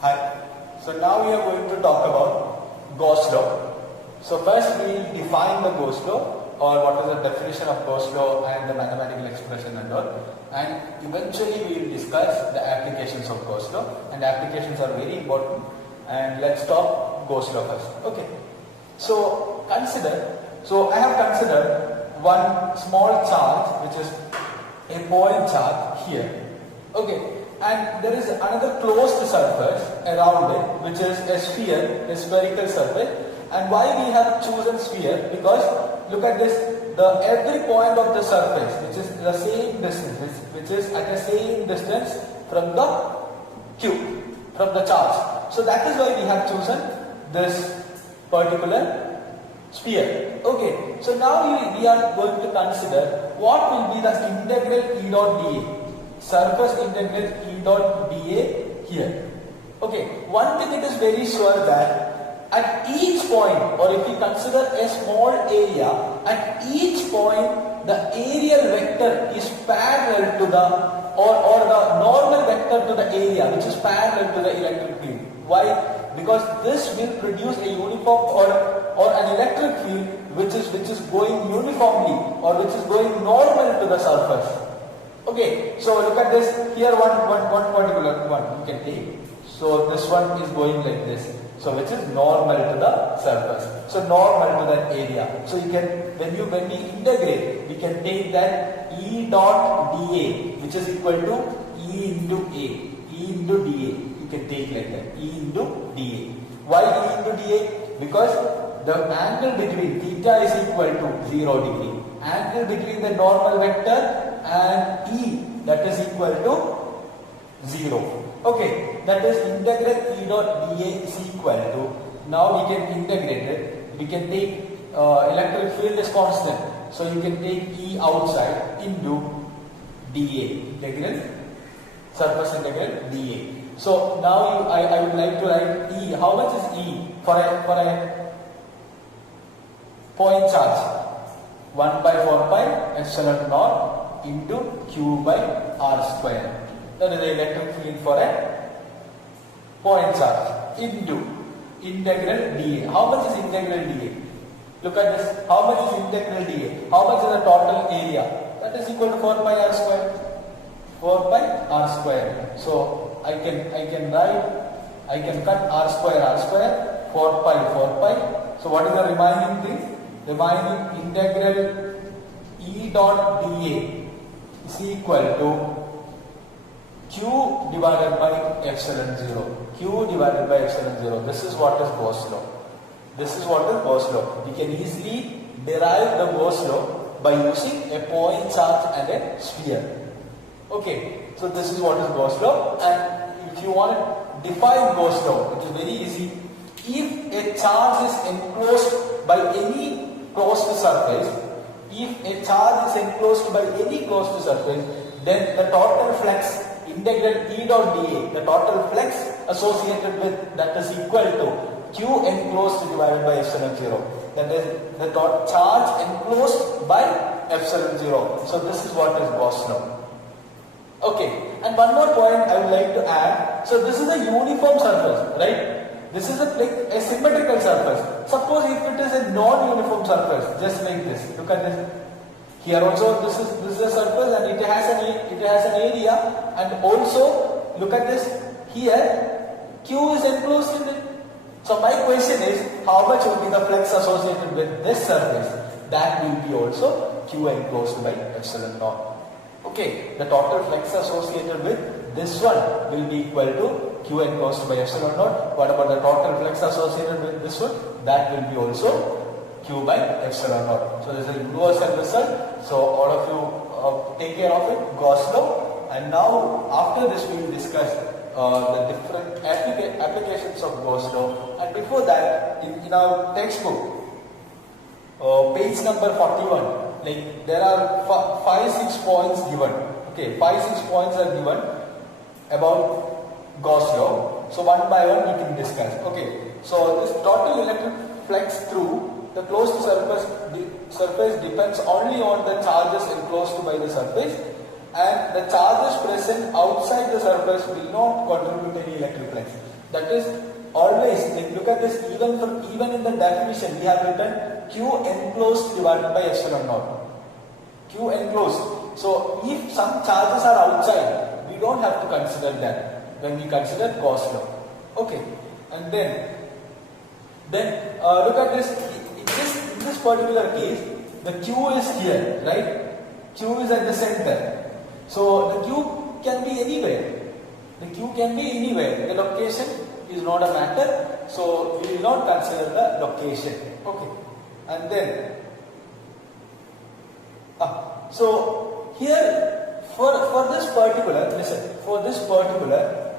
Hi. So now we are going to talk about Gauss law. So first we will define the Gauss law, or what is the definition of Gauss law and the mathematical expression and all. And eventually we will discuss the applications of Gauss law, and applications are very important. And let's talk Gauss law first. Okay. So I have considered one small charge which is a point charge here. Okay. And there is another closed surface around it, which is a sphere, a spherical surface. And why we have chosen sphere? Because look at this, every point of the surface, which is the same distance, which is at the same distance from the cube, from the charge. So that is why we have chosen this particular sphere. Okay. So now we are going to consider what will be the integral E dot dA. Surface integral E dot dA here. Okay, one thing it is very sure that at each point, or if we consider a small area, at each point the aerial vector is parallel to the or the normal vector to the area, which is parallel to the electric field. Why? Because this will produce a uniform or an electric field which is going uniformly, or which is going normal to the surface. Okay, so look at this. Here one particular one you can take. So this one is going like this. So which is normal to the surface. So normal to that area. So you can, when we integrate, we can take that E dot dA, which is equal to E into A. E into dA. You can take like that. E into dA. Why E into dA? Because the angle between theta is equal to 0 degree. Angle between the normal vector and E, that is equal to 0. Okay, that is integral E dot dA is equal to, now we can integrate it. We can take electric field is constant, so you can take E outside into dA, integral surface integral dA. So now I would like to write E. How much is E for a point charge? 1 by 4 pi epsilon naught into Q by R square. That is the electric field for a point charge into integral dA. How much is integral dA? Look at this. How much is integral dA? How much is the total area? That is equal to 4 pi R square. 4 pi R square. So I can cut R square, 4 pi. So what is the remaining thing? Remaining integral E dot dA is equal to Q divided by epsilon 0. Q divided by epsilon 0. This is what is Gauss law. This is what is Gauss law. We can easily derive the Gauss law by using a point charge and a sphere. Okay, so this is what is Gauss law. And if you want to define Gauss law, it is very easy. If a charge is enclosed by any closed surface, if a charge is enclosed by any closed surface, then the total flux integral E dot dA, the total flux associated with that is equal to Q enclosed divided by epsilon 0. That is the charge enclosed by epsilon 0. So this is what is Gauss law. Okay, and one more point I would like to add. So this is a uniform surface, right? This is a symmetrical surface. Suppose if it is a non-uniform surface, just like this. Look at this. Here also this is a surface and it has an area, and also look at this. Here Q is enclosed in it. So my question is, how much will be the flux associated with this surface? That will be also Q enclosed by epsilon naught. Okay, the total flux associated with this one will be equal to Q enclosed by epsilon naught. What about the total flux associated with this one? That will be also Q by epsilon naught. So this is a universal result. So all of you take care of it, Gauss law. And now after this we will discuss the different applications of Gauss law. And before that, in our textbook, page number 41, like there are 5-6 points given. Okay, 5-6 points are given about Gauss law. So one by one we can discuss. Okay, so this total electric flux through the closed surface depends only on the charges enclosed by the surface, and the charges present outside the surface will not contribute any electric flux. That is always, like, look at this, even in the definition we have written Q enclosed divided by epsilon naught. Q enclosed. So if some charges are outside, we don't have to consider that when we consider Gauss law. Okay, and then look at this. In this particular case, the Q is here, right? Q is at the center. So the Q can be anywhere. The Q can be anywhere. The location is not a matter. So we will not consider the location. Okay, and then so here for this particular, listen, for this particular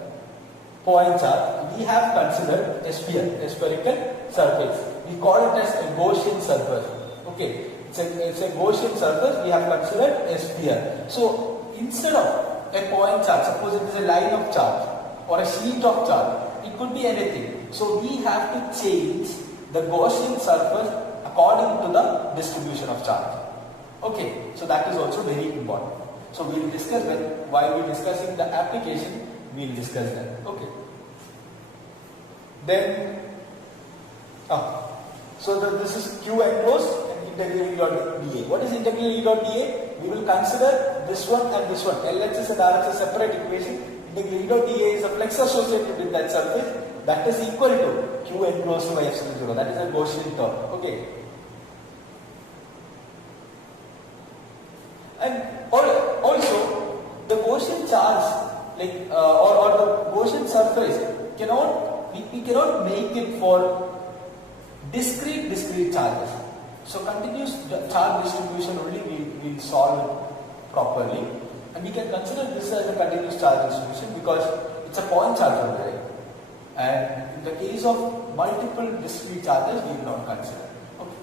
point charge, we have considered a sphere, a spherical surface. We call it as a Gaussian surface. Okay, it's a Gaussian surface. We have considered a sphere. So instead of a point charge, suppose it is a line of charge or a sheet of charge, it could be anything. So we have to change the Gaussian surface according to the distribution of charge. Okay, so that is also very important. So we will discuss that while we are discussing the application. We will discuss that. Okay. Then, so this is Q enclosed and integral E dot dA. What is integral E dot dA? We will consider this one and this one. LHS and RHS separate equation. Integral E dot dA is a flux associated with that surface that is equal to Q enclosed by epsilon 0. That is a Gaussian term. Okay. And also the Gaussian charge, like or the Gaussian surface we cannot make it for discrete charges. So continuous charge distribution only we will solve it properly, and we can consider this as a continuous charge distribution because it's a point charge only, right? And in the case of multiple discrete charges, we will not consider. Okay.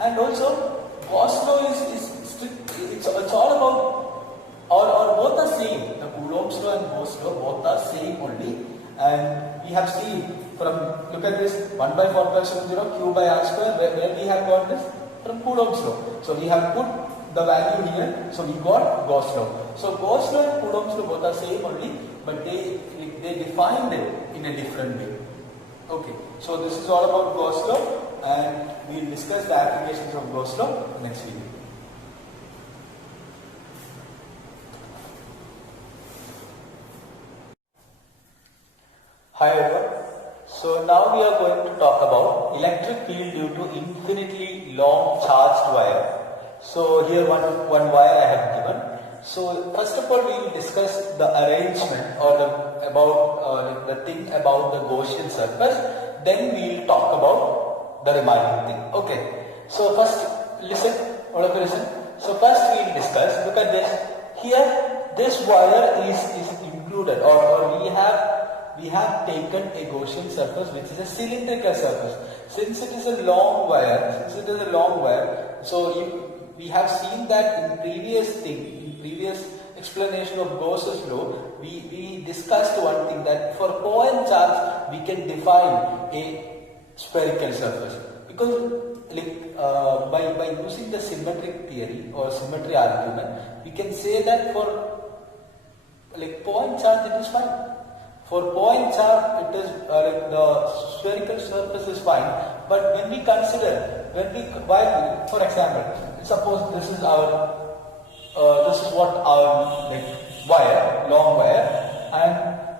And also Gauss law is strict. It's all about, or both are same. The Coulomb's law and Gauss law both are same only. And we have seen from, look at this, 1 by 4 pi epsilon 0 Q by R square, where we have got this? From Coulomb's law. So we have put the value here, so we got Gauss law. So Gauss law and Coulomb's law both are same only, but they defined it in a different way. Okay, so this is all about Gauss law, and we will discuss the applications of Gauss law next video. Hi everyone. So now we are going to talk about electric field due to infinitely long charged wire. So here one wire I have given. So first of all we will discuss the arrangement or the thing about the Gaussian surface. Then we will talk about the remaining thing. Okay. So first listen, all of you listen. So first we will discuss. Look at this. Here this wire is included, or we have taken a Gaussian surface which is a cylindrical surface. Since it is a long wire, so we have seen that in previous explanation of Gauss's law, we discussed one thing, that for point charge we can define a spherical surface, because like by using the symmetric theory or symmetry argument, we can say that for like point charge it is fine. For point charge, it is the spherical surface is fine. But when we consider, for example, suppose this is what our wire, long wire, and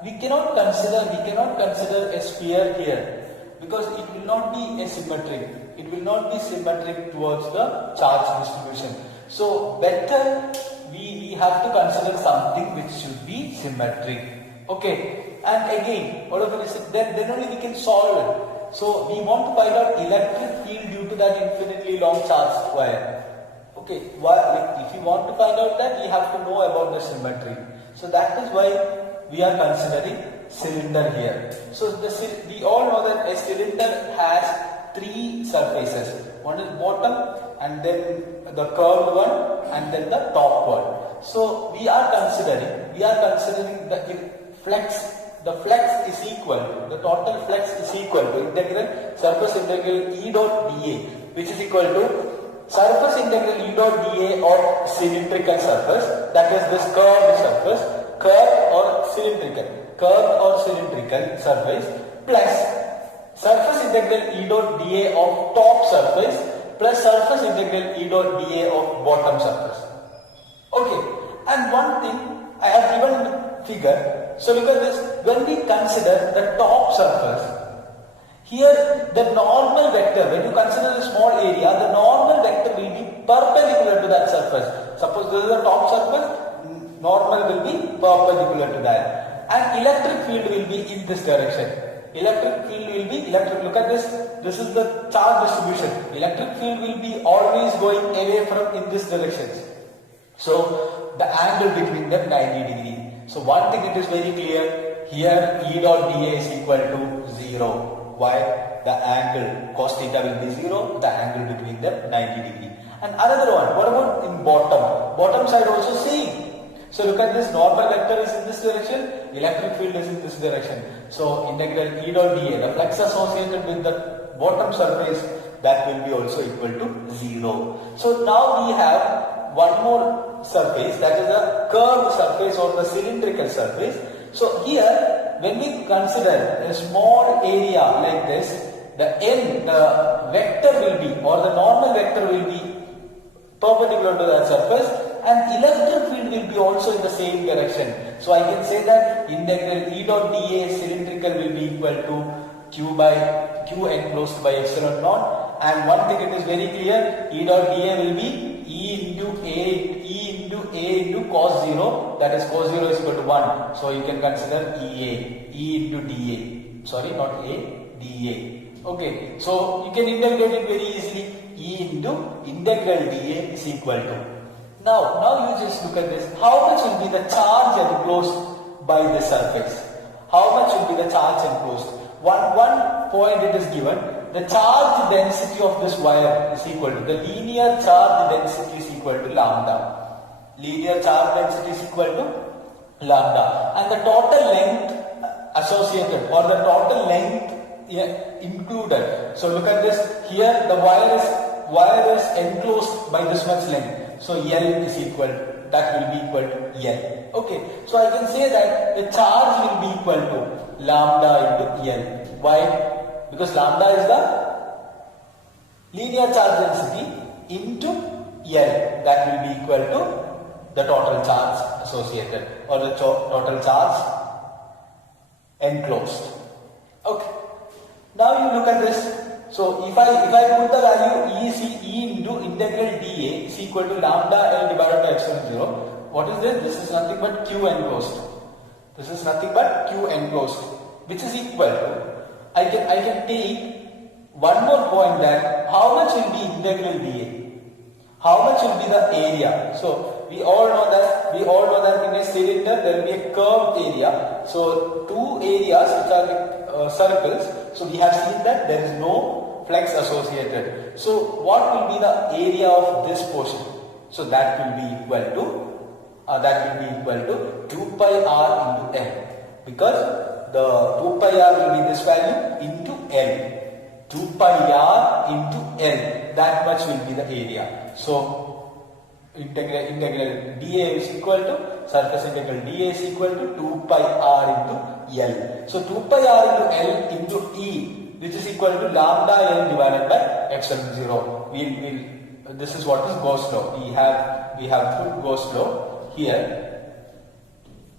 we cannot consider a sphere here because it will not be asymmetric. It will not be symmetric towards the charge distribution. So better we have to consider something which should be symmetric. Okay. And again, then only we can solve it. So we want to find out electric field due to that infinitely long charged wire. Okay, if you want to find out that, you have to know about the symmetry. So that is why we are considering cylinder here. So we all know that a cylinder has three surfaces. One is bottom, and then the curved one, and then the top one. So we are considering the flex is equal, the total flex is equal to surface integral E dot dA, which is equal to surface integral E dot dA of cylindrical surface, that is this curved surface, curved or cylindrical surface plus surface integral E dot dA of top surface plus surface integral E dot dA of bottom surface. Okay, and one thing I have given in the figure. So look at this. When we consider the top surface, here the normal vector, when you consider the small area, the normal vector will be perpendicular to that surface. Suppose this is the top surface, normal will be perpendicular to that. And electric field will be in this direction. Look at this. This is the charge distribution. Electric field will be always going away from in this direction. So the angle between them 90 degree. So one thing it is very clear, here E dot dA is equal to 0. Why? The angle cos theta will be 0, the angle between them 90 degree. And another one, what about in bottom? Bottom side also same. So look at this, normal vector is in this direction, electric field is in this direction. So integral E dot dA, the flux associated with the bottom surface, that will be also equal to 0. So now we have one more surface, that is a curved surface or the cylindrical surface. So here, when we consider a small area like this, the vector will be, or the normal vector will be perpendicular to that surface, and electric field will be also in the same direction. So I can say that integral E dot dA cylindrical will be equal to Q enclosed by epsilon naught. And one thing it is very clear, E dot dA will be E into A into cos 0, that is cos 0 is equal to 1. So you can consider E into dA. Sorry, not A, dA. Okay, so you can integrate it very easily. E into integral dA is equal to. Now you just look at this. How much will be the charge enclosed by the surface? How much will be the charge enclosed? One point it is given. The charge density of this wire is equal to, the linear charge density is equal to lambda. Linear charge density is equal to lambda. And the total length associated, or the total length included. So look at this. Here the wire is enclosed by this much length. So L is equal, that will be equal to L. Okay, so I can say that the charge will be equal to lambda into L. Why? Because lambda is the linear charge density into L, that will be equal to the total charge associated, or the total charge enclosed. Okay, now you look at this. So if I put the value E into integral dA is equal to lambda L divided by epsilon 0, what is this? This is nothing but Q enclosed. This is nothing but Q enclosed, which is equal to, I can take one more point, that how much will be integral dA? How much will be the area? So we all know that in a cylinder there will be a curved area. So two areas which are like circles. So we have seen that there is no flux associated. So what will be the area of this portion? So that will be equal to 2 pi r into L, because the 2 pi r will be this value into L. 2 pi r into L, that much will be the area. So integral dA is equal to, surface integral dA is equal to 2 pi r into L. So 2 pi r into L into E, which is equal to lambda L divided by epsilon 0. This is what is Gauss law. We have put Gauss law here.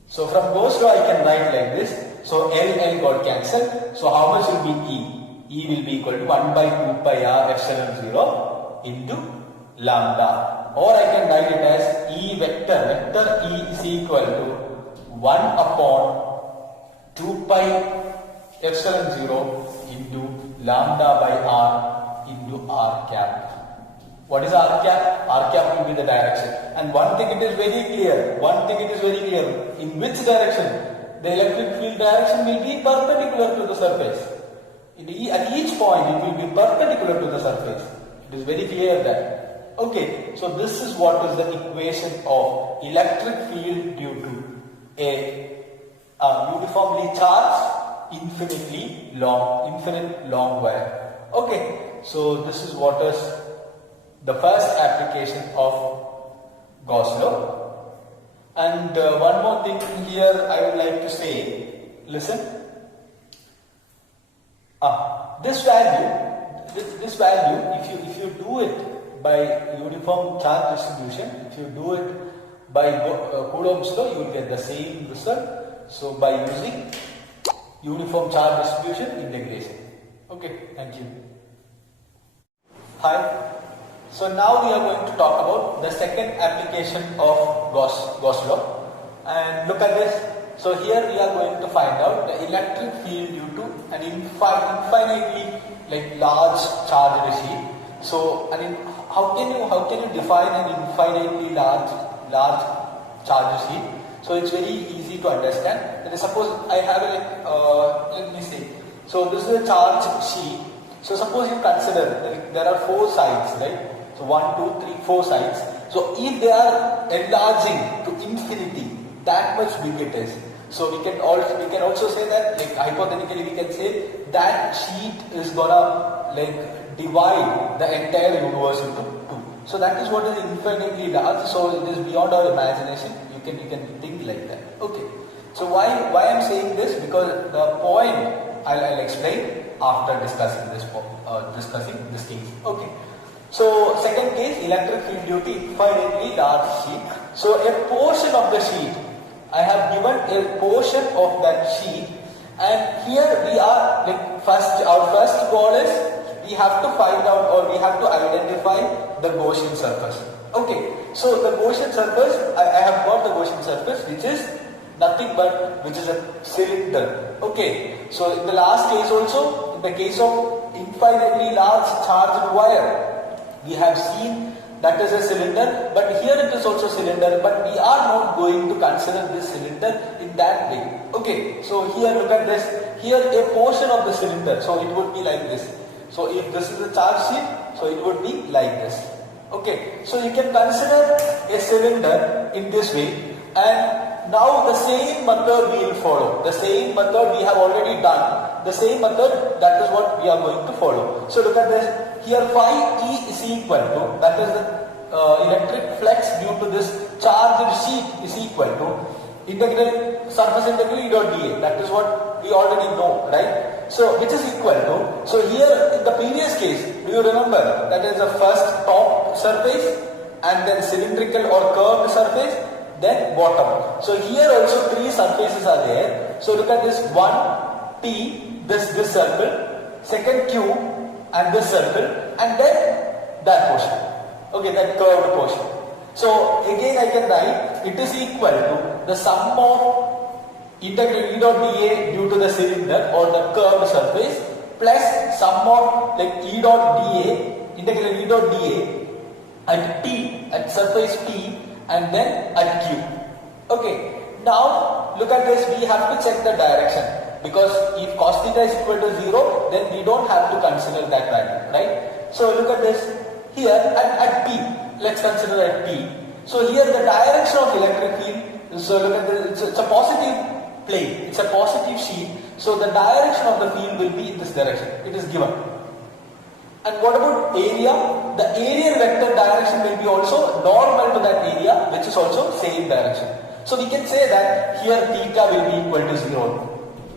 So from Gauss law I can write like this. So L got cancelled. So how much will be E? E will be equal to 1 by 2 pi r epsilon 0 into lambda. Or I can write it as E vector. Vector E is equal to 1 upon 2 pi epsilon 0 into lambda by r into r cap. What is r cap? R cap will be the direction. And one thing it is very clear. In which direction? The electric field direction will be perpendicular to the surface. At each point it will be perpendicular to the surface. It is very clear that. Okay, so this is what is the equation of electric field due to a uniformly charged infinite long wire. Okay, so this is what is the first application of Gauss law. And one more thing here I would like to say, listen. This value, if you do it by uniform charge distribution, if you do it by Coulomb's law, you will get the same result. So by using uniform charge distribution integration. Okay, thank you. Hi. So now we are going to talk about the second application of Gauss law. And look at this. So here we are going to find out the electric field due to an infinitely large charged sheet. So how can you define an infinitely large charged sheet? So it's very easy to understand. That is, suppose I have let me say. So this is a charged sheet. So suppose you consider there are 4 sides, right? So 1, 2, 3, 4 sides. So if they are enlarging to infinity, that much big it is. So we can also say that, hypothetically we can say that sheet is gonna divide the entire universe into 2. So that is what is infinitely large. So it is beyond our imagination. You can think like that. Okay. So why I'm saying this? Because the point I'll explain after discussing this case. Okay. So second case, electric field due to infinitely large sheet. So a portion of the sheet, I have given a portion of that sheet, and here we are our first goal is we have to find out, or we have to identify the Gaussian surface. Okay, so the Gaussian surface, I have got the Gaussian surface, which is nothing but a cylinder. Okay, so in the last case also, in the case of infinitely large charged wire, we have seen that is a cylinder, but here it is also cylinder, but we are not going to consider this cylinder in that way. Okay, so here look at this, here a portion of the cylinder, so it would be like this. So if this is a charge sheet, so it would be like this. Okay, so you can consider a cylinder in this way, and now the same method we will follow. The same method we have already done. The same method, that is what we are going to follow. So look at this. Here phi E is equal to, that is the electric flux due to this charged sheet is equal to surface integral E dot dA. That is what we already know, right? So which is equal to, so here in the previous case, do you remember that is the first top surface and then cylindrical or curved surface, then bottom. So here also 3 surfaces are there. So look at this, 1 P, this circle, second Q, and this circle, and then that portion. Okay, that curved portion. So again I can write it is equal to the sum of integral E dot dA due to the cylinder or the curved surface plus sum of E dot dA, integral E dot dA at P, at surface P, and then at Q. Okay, now look at this, we have to check the direction. Because if cos theta is equal to 0, then we don't have to consider that value, right? So look at this, here at P, let's consider at P. So here the direction of electric field, so look at this, it's a positive plane, it's a positive sheet. So the direction of the field will be in this direction, it is given. And what about area? The area vector direction will be also normal to that area, which is also same direction. So we can say that here theta will be equal to 0.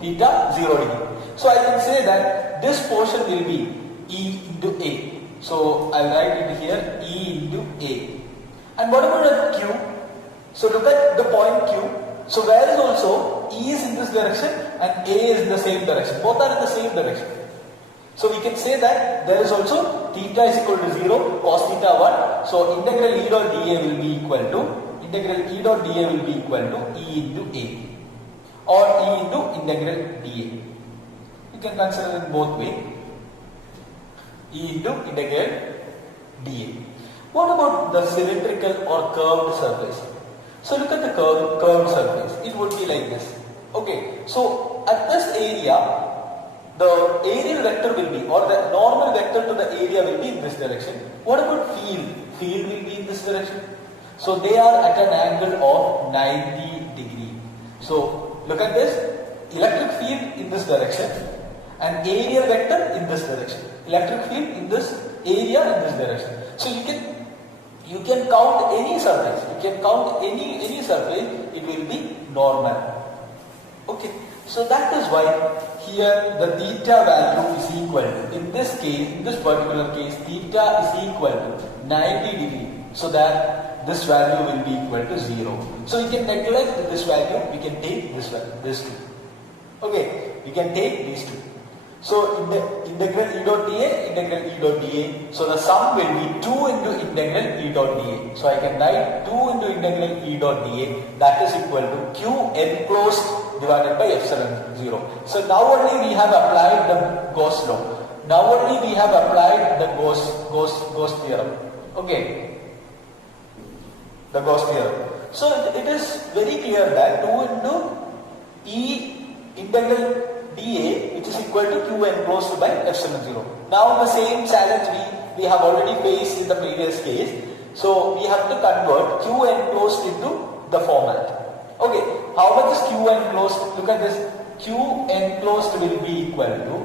Theta 0 degree. So I can say that this portion will be E into A. So I'll write it here E into A. And what about at Q? So look at the point Q. So where is also E is in this direction and A is in the same direction. Both are in the same direction. So we can say that there is also theta is equal to 0, cos theta 1. So integral E dot dA will be equal to, integral E dot dA will be equal to E into A. Or E into integral dA. You can consider it both ways. E into integral dA. What about the cylindrical or curved surface? So look at the curved surface. It would be like this. Okay. So at this area, the aerial vector will be, or the normal vector to the area will be in this direction. What about field? Field will be in this direction. So they are at an angle of 90 degree. So look at this, electric field in this direction and area vector in this direction. Electric field in this area in this direction. So you can You can count any surface. You can count any surface. It will be normal. Okay. So that is why here the theta value is equal to, in this case, in this particular case, theta is equal to 90 degree. So that this value will be equal to 0. So you can neglect this value. We can take this value, this two. Okay. We can take these two. So integral E dot dA, integral E dot dA. So the sum will be 2 into integral E dot dA. So I can write 2 into integral E dot dA, that is equal to Q enclosed divided by epsilon 0. So now only we have applied the Gauss law. Now only we have applied the Gauss theorem. Okay. The Gauss theorem. So it is very clear that 2 into E integral dA, which is equal to Q enclosed by epsilon 0. Now the same challenge we have already faced in the previous case. So we have to convert Q enclosed into the format. Okay, how much is Q enclosed? Look at this. Q enclosed will be equal to,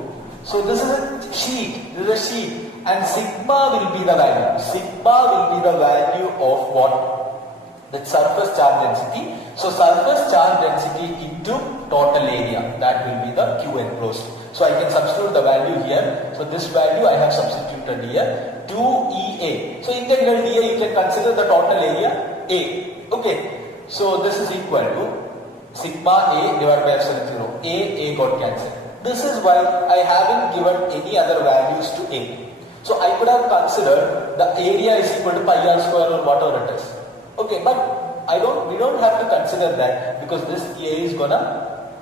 so this is a sheet, and sigma will be the value. Sigma will be the value of what? The surface charge density. So surface charge density into total area, that will be the Q enclosed. So I can substitute the value here. So this value I have substituted here, 2EA. So integral dA, you can consider the total area A. Okay. So this is equal to sigma A divided by epsilon 0. A got cancelled. This is why I haven't given any other values to A. So I could have considered the area is equal to pi r square or whatever it is. Okay, but we don't have to consider that because this A is gonna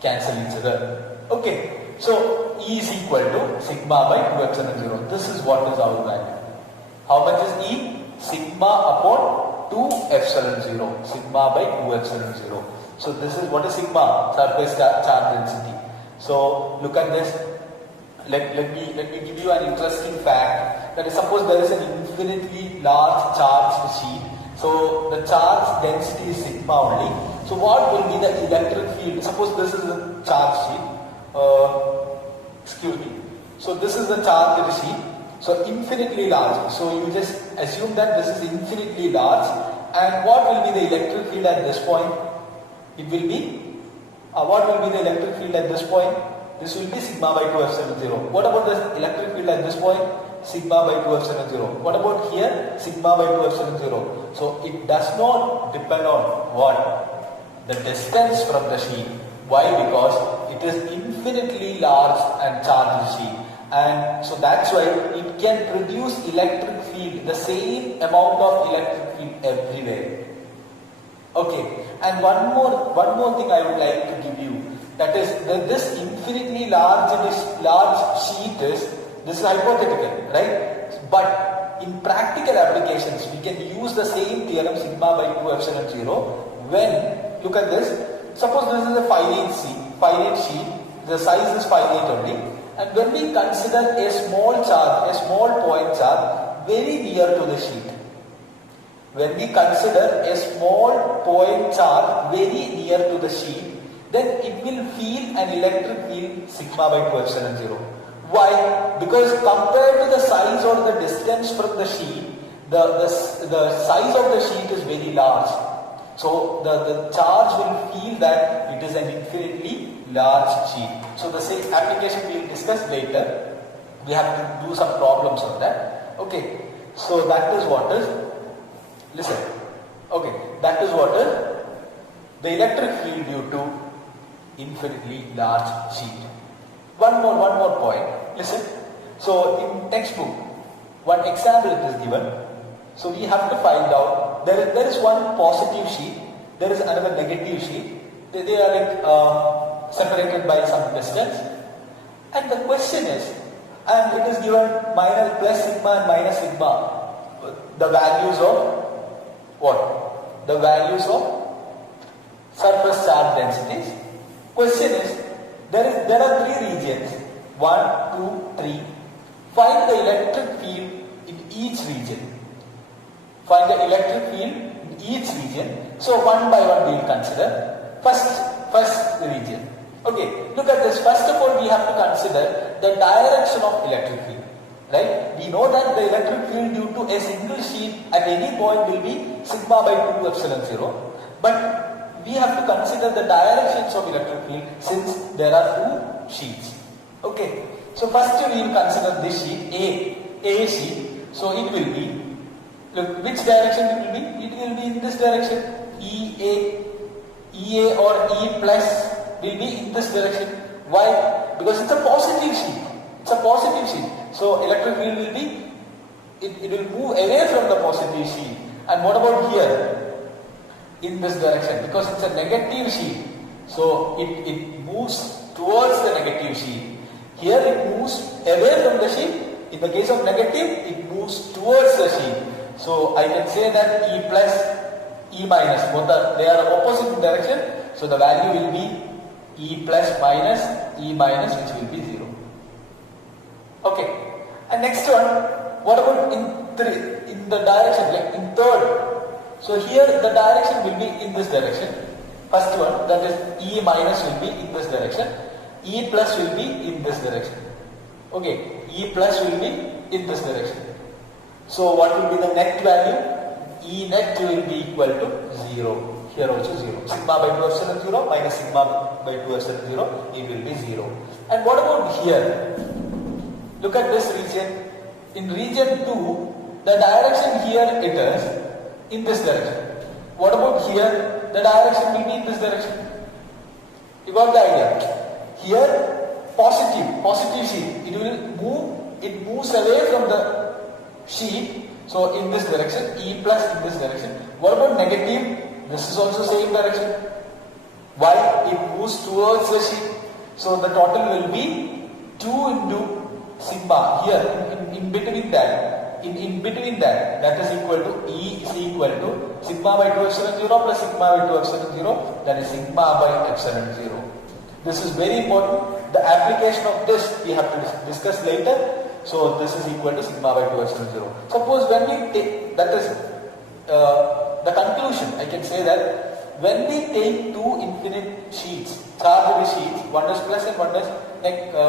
cancel each other. Okay, so E is equal to sigma by 2 epsilon 0. This is what is our value. How much is E? Sigma upon 2 epsilon 0. Sigma by 2 epsilon 0. So this is what is sigma? Surface charge density. So look at this. Let me give you an interesting fact. That is, suppose there is an infinitely large charged sheet. So the charge density is sigma only. So what will be the electric field? Suppose this is a charge sheet. Excuse me. So this is the charged sheet. So infinitely large. So you just assume that this is infinitely large. And what will be the electric field at this point? It will be, what will be the electric field at this point? This will be sigma by 2 epsilon 0. What about the electric field at this point? Sigma by 2 epsilon 0. What about here? Sigma by 2 epsilon 0. So it does not depend on what? The distance from the sheet. Why? Because it is infinitely large and charged sheet. And so that's why it can produce electric field, the same amount of electric field everywhere. Okay. And one more thing I would like to give you. That is, this infinitely large sheet is, this is hypothetical, right? But in practical applications, we can use the same theorem sigma by 2 epsilon 0 when, look at this, suppose this is a finite sheet, the size is finite only, and when we consider a small charge, a small point charge very near to the sheet, when we consider a small point charge very near to the sheet, then it will feel an electric field sigma by 2 epsilon 0. Why? Because compared to the size or the distance from the sheet, the size of the sheet is very large. So the charge will feel that it is an infinitely large sheet. So the same application we will discuss later. We have to do some problems on that. Okay. So that is what is, listen. Okay. That is what is the electric field due to infinitely large sheet. One more point. Listen. So in textbook, one example is given. So we have to find out, there is one positive sheet, there is another negative sheet. They are like separated by some distance. And the question is, and it is given plus sigma and minus sigma, the values of what? The values of surface charge densities. Question is, there are three regions, 1, 2, 3. Find the electric field in each region. Find the electric field in each region. So one by one we will consider. First region. Okay, look at this. First of all, we have to consider the direction of electric field. Right? we know that the electric field due to a single sheet at any point will be sigma by 2 epsilon 0. But we have to consider the directions of electric field since there are two sheets. Okay. So first we will consider this sheet A sheet. So it will be, look, which direction it will be? It will be in this direction. EA or E plus will be in this direction. Why? Because it's a positive sheet. It's a positive sheet. So electric field will be, it will move away from the positive sheet. And what about here? In this direction. Because it's a negative sheet. So it moves towards the negative sheet. Here it moves away from the sheet. In the case of negative, it moves towards the sheet. So I can say that E plus, E minus, both they are opposite direction. So the value will be E plus minus E minus, which will be 0. Okay. And next one, what about in the direction, like in third? So here the direction will be in this direction. First one, that is E minus will be in this direction. E plus will be in this direction. Okay, E plus will be in this direction. So what will be the net value? E net will be equal to 0. Here also 0. Sigma by 2 epsilon 0 minus sigma by 2 epsilon 0, it will be 0. And what about here? Look at this region. In region 2, the direction here it is in this direction. What about here? The direction will be in this direction. You got the idea? Here, positive sheet. It moves away from the sheet. So in this direction, E plus in this direction. What about negative? This is also same direction. Why? It moves towards the sheet. So the total will be 2 into sigma. Here, in between that, that is equal to E is equal to sigma by 2 epsilon 0 plus sigma by 2 epsilon 0. That is sigma by epsilon 0. This is very important. The application of this we have to discuss later. So this is equal to sigma by 2 epsilon 0. Suppose when we take, that is the conclusion, I can say that when we take two infinite sheets, charged sheets, one is plus and one is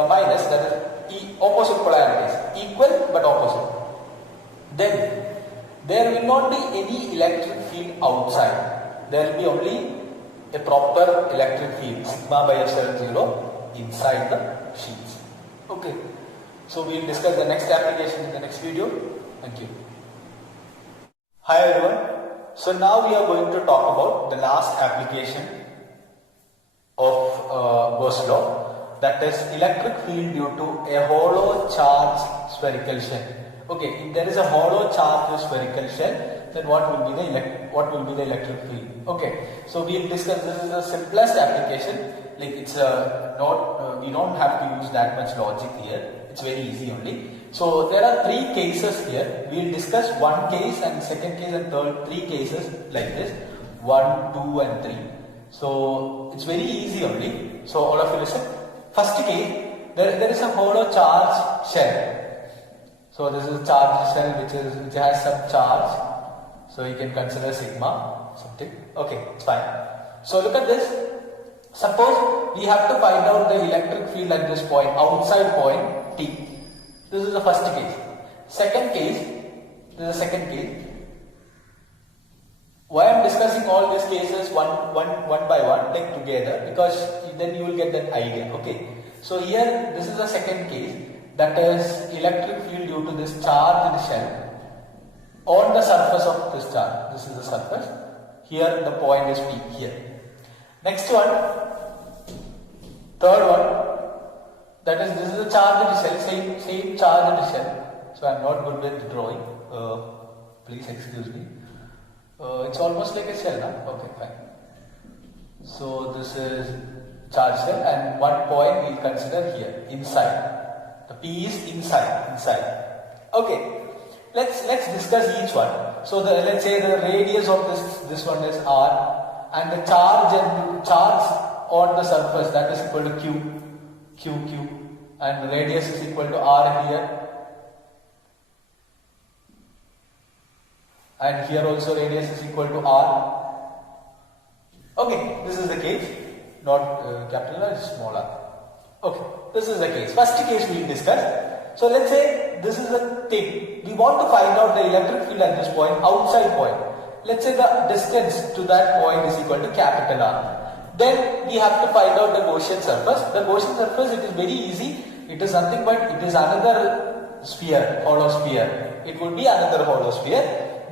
minus, that is opposite polarities, equal but opposite, then there will not be any electric field outside. There will be only a proper electric field, sigma by epsilon 0, inside the sheets. Okay. So we will discuss the next application in the next video. Thank you. Hi everyone. So now we are going to talk about the last application of Gauss Law, that is electric field due to a hollow charged spherical shell. Okay, if there is a hollow charged spherical shell, then what will be the electric field? Okay, so we will discuss. This is the simplest application. Like it's we don't have to use that much logic here. It's very easy only. So there are three cases here. We will discuss one case and second case and third, three cases like this. 1, 2 and 3. So it's very easy only. So all of you listen. First case, there is a hollow charge shell. So this is a charge shell which has some charge. So you can consider sigma something. Okay, it's fine. So look at this. Suppose we have to find out the electric field at this point, outside point T. This is the first case. Second case, this is the second case. Why I am discussing all these cases one by one, take together, because then you will get that idea. Okay. So here, this is the second case, that is electric field due to this charged shell on the surface of this charge. This is the surface. Here the point is P here. Next one, third one. That is, this is a charged shell, same charged shell. So I am not good with drawing. Please excuse me. It's almost like a shell, huh? Okay, fine. So this is charged shell, and one point we'll consider here, inside. The P is inside. Okay. Let's discuss each one. So let's say the radius of this one is R, and the charge on the surface, that is equal to Q, and the radius is equal to R here, and here also radius is equal to R. Okay, this is the case, not capital R, small r. Okay, this is the case. First case we will discuss. So let's say this is a thing. We want to find out the electric field at this point, outside point. Let's say the distance to that point is equal to capital R. Then we have to find out the Gaussian surface. The Gaussian surface, it is very easy. It is nothing but it is another sphere, hollow sphere. It would be another hollow sphere.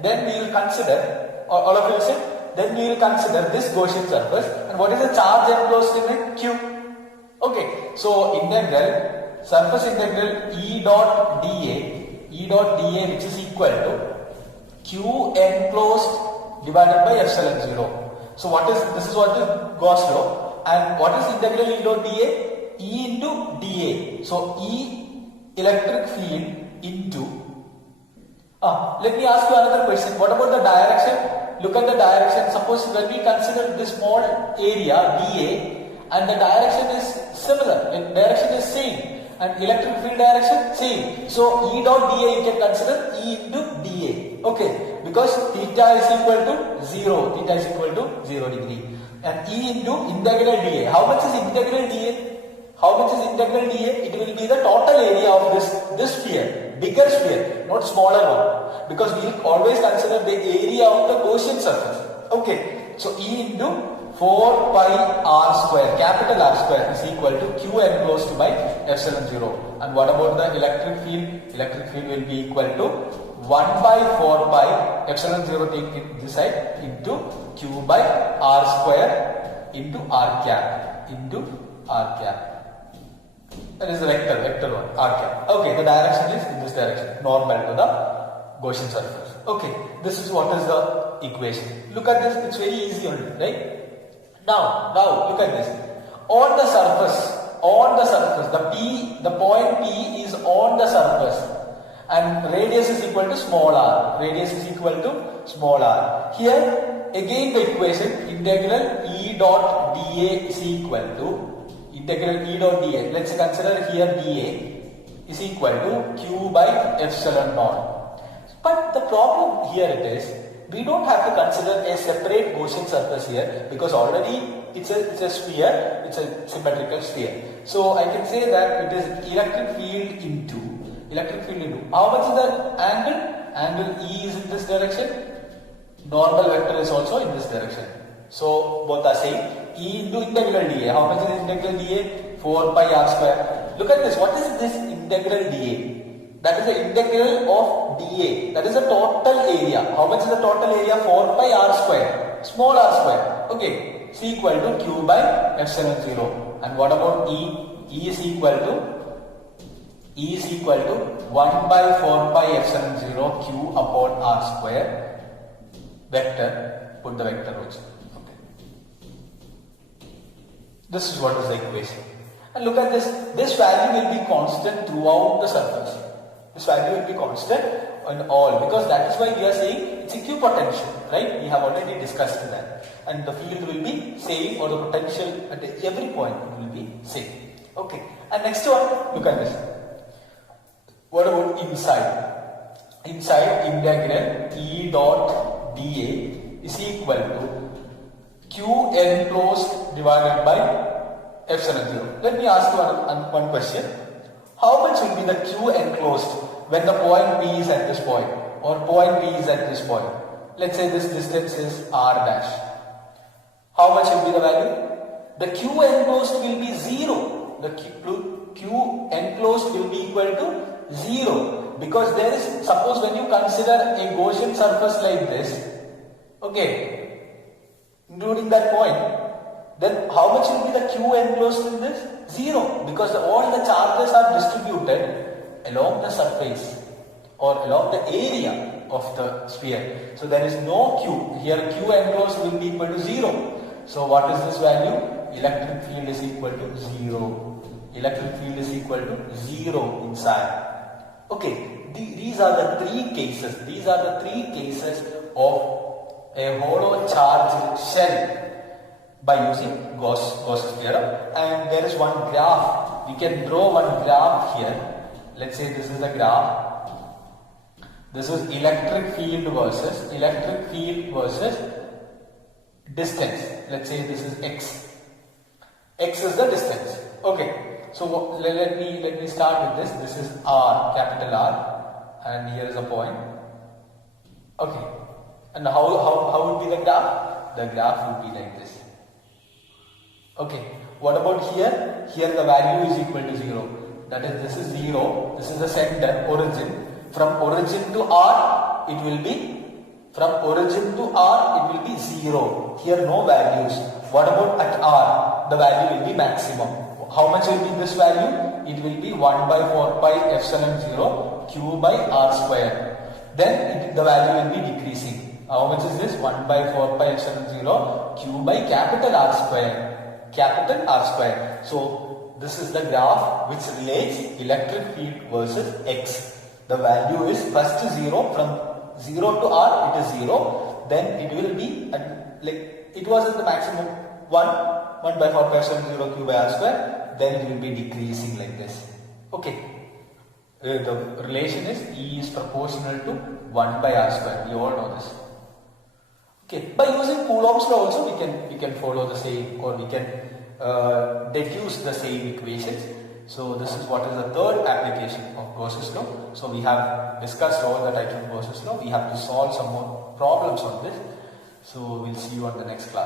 Then we will consider, all of you listen, then we will consider this Gaussian surface. And what is the charge enclosed in it? Q. Okay, so integral, surface integral E dot dA which is equal to Q enclosed divided by epsilon 0. So this is what is Gauss law, and what is integral E dot dA? E into dA. So E electric field into. Let me ask you another question. What about the direction? Look at the direction. Suppose when we consider this small area dA, and the direction is similar, the direction is same, and electric field direction same. So E dot dA you can consider E into dA. Okay, because theta is equal to 0. Theta is equal to 0 degree. And E into integral dA. How much is integral dA? How much is integral dA? It will be the total area of this sphere, bigger sphere, not smaller one. Because we will always consider the area of the Gaussian surface. Okay, so E into 4 pi r square, capital R square is equal to Q enclosed by epsilon 0. And what about the electric field? Electric field will be equal to 1 by 4 pi epsilon 0 take it this side into Q by R square into R cap into R cap. That is the vector one, R cap. Okay, the direction is in this direction, normal to the Gaussian surface. Okay, this is what is the equation. Look at this, it's very easy only, right? Now look at this. On the surface, the point P is on the surface, and radius is equal to small r. Radius is equal to small r. Here again the equation integral E dot dA is equal to integral E dot dA. Let's consider here dA is equal to Q by epsilon naught. But the problem here it is, we don't have to consider a separate Gaussian surface here, because already it's a sphere, it's a symmetrical sphere. So I can say that it is electric field into how much is the angle? Angle E is in this direction. Normal vector is also in this direction. So both are same. E into integral dA. How much is integral dA? 4 pi r square. Look at this. What is this integral dA? That is the integral of dA. That is the total area. How much is the total area? 4 pi r square. Small r square. Okay. is equal to Q by epsilon 0. And what about E? E is equal to 1 by 4 pi epsilon 0 Q upon R square vector. Put the vector also. Okay. This is what is the equation. And look at this. This value will be constant throughout the surface. This value will be constant on all, because that is why we are saying it's equipotential, right? We have already discussed that. And the field will be same, or the potential at every point will be same. Okay. And next one, look at this. What about inside? Inside, integral E dot dA is equal to Q enclosed divided by epsilon 0. Let me ask you one question. How much will be the Q enclosed when the point P is at this point, or point P is at this point? Let's say this distance is R dash. How much will be the value? The Q enclosed will be 0. The Q enclosed will be equal to 0, because there is, suppose when you consider a Gaussian surface like this, okay, including that point, then how much will be the Q enclosed in this? 0, because all the charges are distributed along the surface or along the area of the sphere. So there is no Q. Here Q enclosed will be equal to 0. So what is this value? Electric field is equal to 0. Electric field is equal to 0 inside. Okay, these are the three cases. These are the three cases of a hollow charged shell by using Gauss's theorem. And there is one graph. We can draw one graph here. Let's say this is the graph. This is electric field versus distance. Let's say this is x. X is the distance. Okay. So let me start with this. This is R, capital R, and here is a point. Okay, and how would be the graph? The graph would be like this. Okay, what about here? Here the value is equal to 0. That is, this is 0. This is the center, origin. From origin to R, it will be. From origin to R, it will be 0. Here no values. What about at R? The value will be maximum. How much will be this value? It will be 1 by 4 pi epsilon 0 q by R square. Then the value will be decreasing. How much is this? 1 by 4 pi epsilon 0 q by capital R square. Capital R square. So this is the graph which relates electric field versus X. The value is first 0. From 0 to R it is 0. Then it will be like it was at the maximum 1 by 4 pi epsilon 0 q by R square. Then it will be decreasing like this. Okay. The relation is E is proportional to 1 by R square. You all know this. Okay. By using Coulomb's law also we can follow the same, or we can deduce the same equations. So this is what is the third application of Gauss's law. So we have discussed all the types of Gauss's law. We have to solve some more problems on this. So we'll see you on the next class.